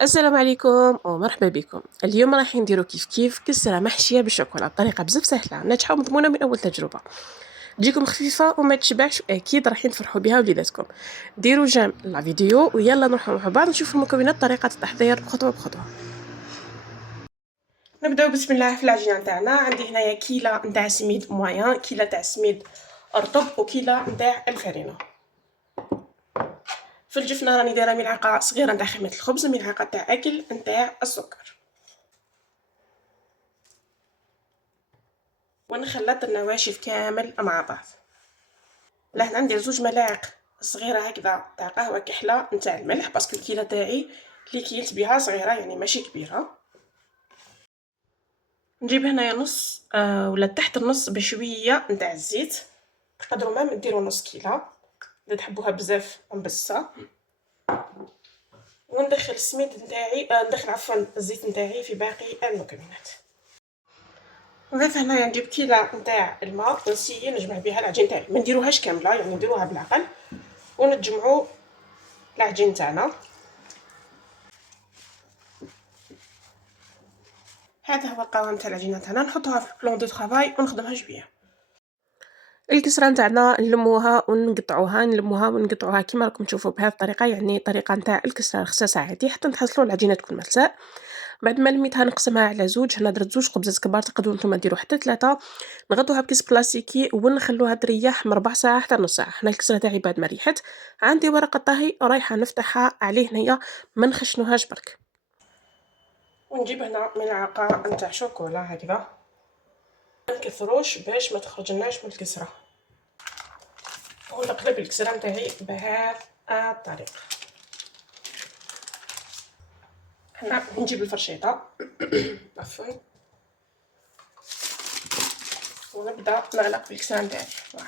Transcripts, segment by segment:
السلام عليكم ومرحبا بكم. اليوم راح نديرو كيف كسرة محشية بالشوكولا بطريقة بزاف سهلة ناجحة ومضمونة من أول تجربة. تجيكم خفيفة وما تشبعش وأكيد راح تفرحوا بها وليداتكم. ديروا جيم لا فيديو ويلا نروحوا مع بعض نشوفوا المكونات طريقة التحضير خطوة بخطوة. نبداو بسم الله في العجينة نتاعنا. عندي هنايا كيلة نتاع سميد مويان، كيلة تاع سميد رطب وكيلة نتاع الفرينة. في الجفنة راني دايره ملعقة صغيرة نتاع خميرة الخبز، ملعقة تاع أكل نتاع السكر، ونخلط النواشف كامل مع بعض. لهنا ندير 2 ملاعق صغيره هكذا تاع قهوه كحله نتاع الملح، باسكو الكيله تاعي اللي كيلت بها صغيره يعني ماشي كبيره. نجيب هنايا نص ولا تحت النص بشويه نتاع الزيت، تقدروا مام ديروا نص كيله اذا تحبوها بزاف مبسه. وندخل السميد نتاعي ندخل عفوا الزيت نتاعي في باقي المكونات. نضيف هنايا نجيب كيله نتاع الماء ونسيي نجمع بها العجين تاعي، ما نديروهاش كامله يعني نديروها بالعقل ونجمعوا العجين تاعنا. هذا هو القوام تاع العجينه تاعنا، نحطوها في البلون دو طرافاي ونخدمها شويه. الكسره نتاعنا نلموها ونقطعوها كيما راكم تشوفوا بهذه الطريقه، يعني طريقه نتاع الكسره رخصاصه عادي حتى نحصلوا العجينه تكون ملساء. بعد ما لميتها نقسمها على زوج، هنا درت 2 خبزات كبار، تقدروا نتوما ديروا حتى 3. نغطوها بكيس بلاستيكي ونخلوها تريح من ربع ساعه حتى نص ساعه. حنا الكسره تاعي بعد ما ريحت عندي ورقه طهي رايحه نفتحها عليه هنايا، ما نخشنوهاش برك. ونجيب هنا ملعقه نتاع شوكولا هكذا، ما نكثروش باش ما تخرجلناش من الكسره، ونقلب الكسره نتاعي بهذه الطريقه. هنا نجيب الفرشيطه عفوا ونبدا نغلق في الكسره نتاعي. فوالا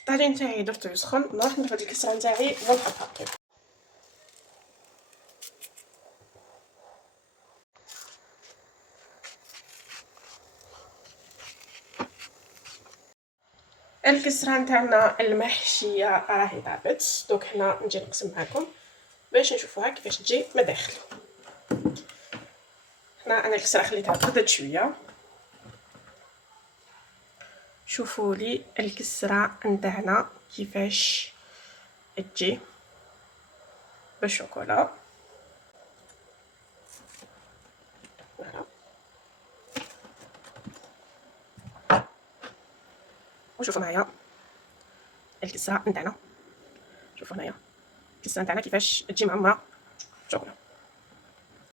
الطاجين نتاعي درتو يسخن، نروح نرفد الكسره نتاعي ونحطها. الكسره نتاعنا المحشيه راهي طابت، دوك هنا نجي نقسم معكم باش نشوفوها كيفاش تجي من الداخل. هنا انا الكسره خليتها تبرد شويه، شوفوا لي الكسره نتاعنا كيفاش تجي بالشوكولا. وشوفوا معايا الكسره نتاعنا، شوفوا هنايا الكسره نتاعنا كيفاش تجي معمره شوكولا.